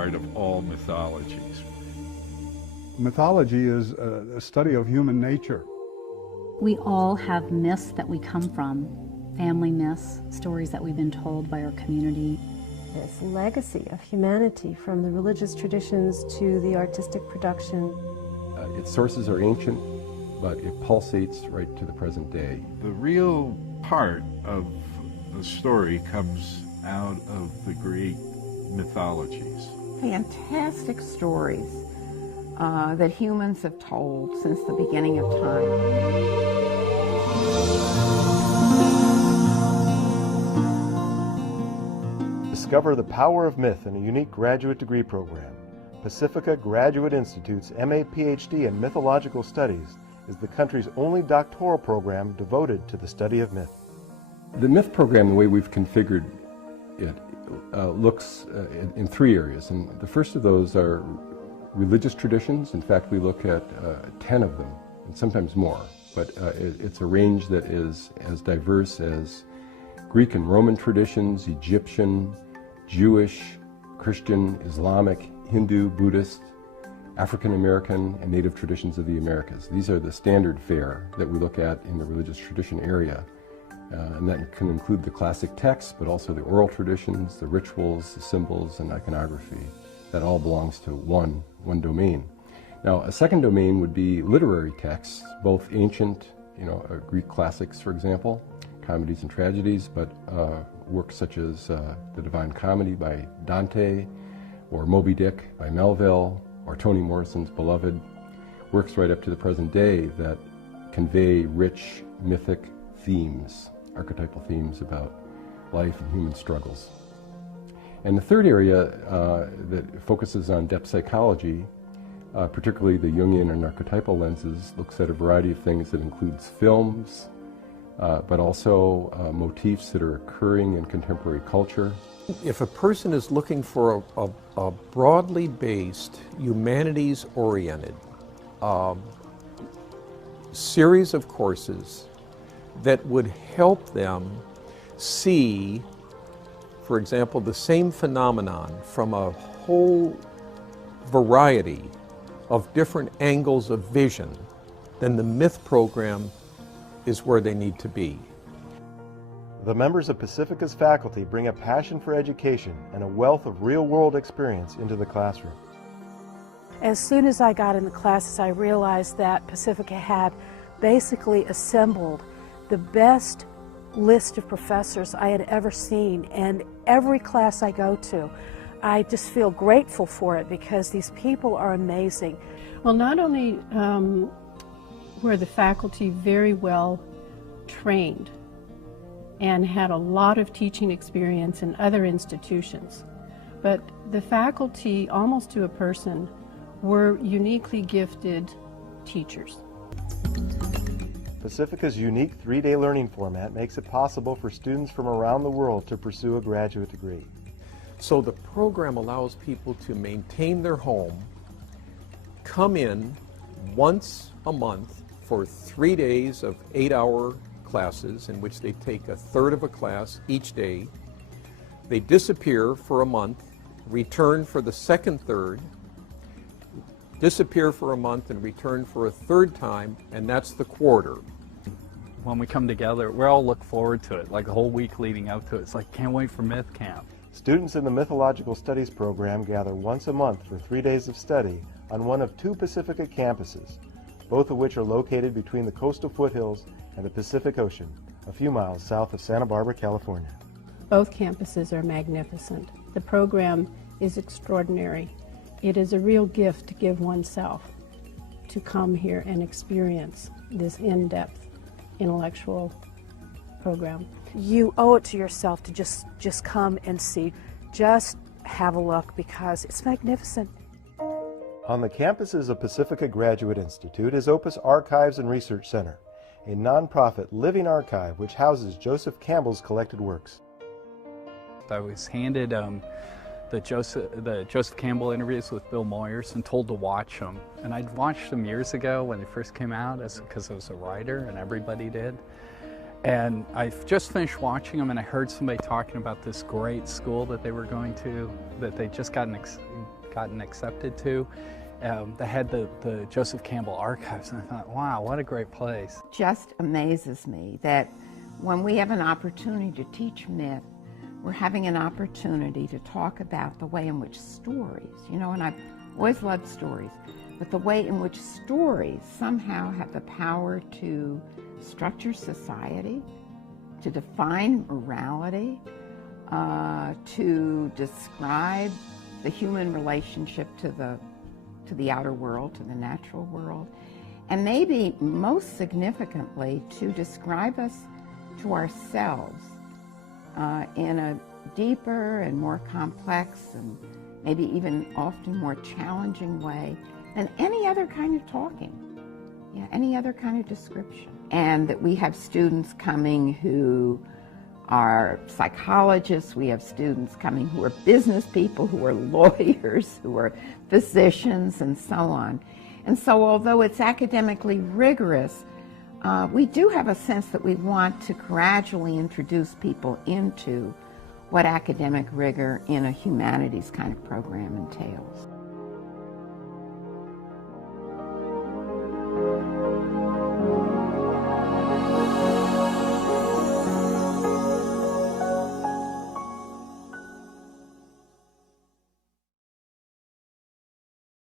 part of all mythologies. Mythology is a study of human nature. We all have myths that we come from, family myths, stories that we've been told by our community. This legacy of humanity, from the religious traditions to the artistic production. Its sources are ancient, but it pulsates right to the present day. The real part of the story comes out of the great mythologies. Fantastic stories that humans have told since the beginning of time. Discover the power of myth in a unique graduate degree program. Pacifica Graduate Institute's MA Ph.D. in Mythological Studies is the country's only doctoral program devoted to the study of myth. The myth program, the way we've configured it, looks in three areas. And the first of those are religious traditions. In fact, we look at 10 of them, and sometimes more. But it's a range that is as diverse as Greek and Roman traditions, Egyptian, Jewish, Christian, Islamic, Hindu, Buddhist, African American, and Native traditions of the Americas. These are the standard fare that we look at in the religious tradition area. And that can include the classic texts, but also the oral traditions, the rituals, the symbols, and iconography. That all belongs to one domain. Now, a second domain would be literary texts, both ancient, Greek classics, for example, comedies and tragedies, but works such as The Divine Comedy by Dante, or Moby Dick by Melville, or Toni Morrison's Beloved, works right up to the present day that convey rich, mythic themes, archetypal themes about life and human struggles. And the third area that focuses on depth psychology, particularly the Jungian and archetypal lenses, looks at a variety of things that includes films, but also motifs that are occurring in contemporary culture. If a person is looking for a broadly based, humanities-oriented series of courses that would help them see, for example, the same phenomenon from a whole variety of different angles of vision, then the myth program is where they need to be. The members of Pacifica's faculty bring a passion for education and a wealth of real-world experience into the classroom. As soon as I got in the classes, I realized that Pacifica had basically assembled the best list of professors I had ever seen, and every class I go to, I just feel grateful for it because these people are amazing. Well, not only were the faculty very well trained and had a lot of teaching experience in other institutions, but the faculty, almost to a person, were uniquely gifted teachers. Pacifica's unique three-day learning format makes it possible for students from around the world to pursue a graduate degree. So the program allows people to maintain their home, come in once a month for 3 days of 8-hour classes in which they take a third of a class each day. They disappear for a month, return for the second third, disappear for a month and return for a third time, and that's the quarter. When we come together, we all look forward to it, like a whole week leading out to it. It's like, can't wait for Myth Camp. Students in the Mythological Studies program gather once a month for 3 days of study on one of 2 Pacifica campuses, both of which are located between the coastal foothills and the Pacific Ocean, a few miles south of Santa Barbara, California. Both campuses are magnificent. The program is extraordinary. It is a real gift to give oneself to come here and experience this in-depth intellectual program. You owe it to yourself to just come and see. Just have a look because it's magnificent. On the campuses of Pacifica Graduate Institute is Opus Archives and Research Center, a nonprofit living archive which houses Joseph Campbell's collected works. I was handed the Joseph Campbell interviews with Bill Moyers and told to watch them. And I'd watched them years ago when they first came out because I was a writer and everybody did. And I just finished watching them and I heard somebody talking about this great school that they were going to, that they just got gotten accepted to. They had the Joseph Campbell archives, and I thought, wow, what a great place. Just amazes me that when we have an opportunity to teach myth, we're having an opportunity to talk about the way in which stories, and I've always loved stories, but the way in which stories somehow have the power to structure society, to define morality, to describe the human relationship to the outer world, to the natural world, and maybe most significantly to describe us to ourselves in a deeper and more complex and maybe even often more challenging way than any other kind of talking, any other kind of description. And that we have students coming who are psychologists, we have students coming who are business people, who are lawyers, who are physicians, and so on. And so although it's academically rigorous, we do have a sense that we want to gradually introduce people into what academic rigor in a humanities kind of program entails.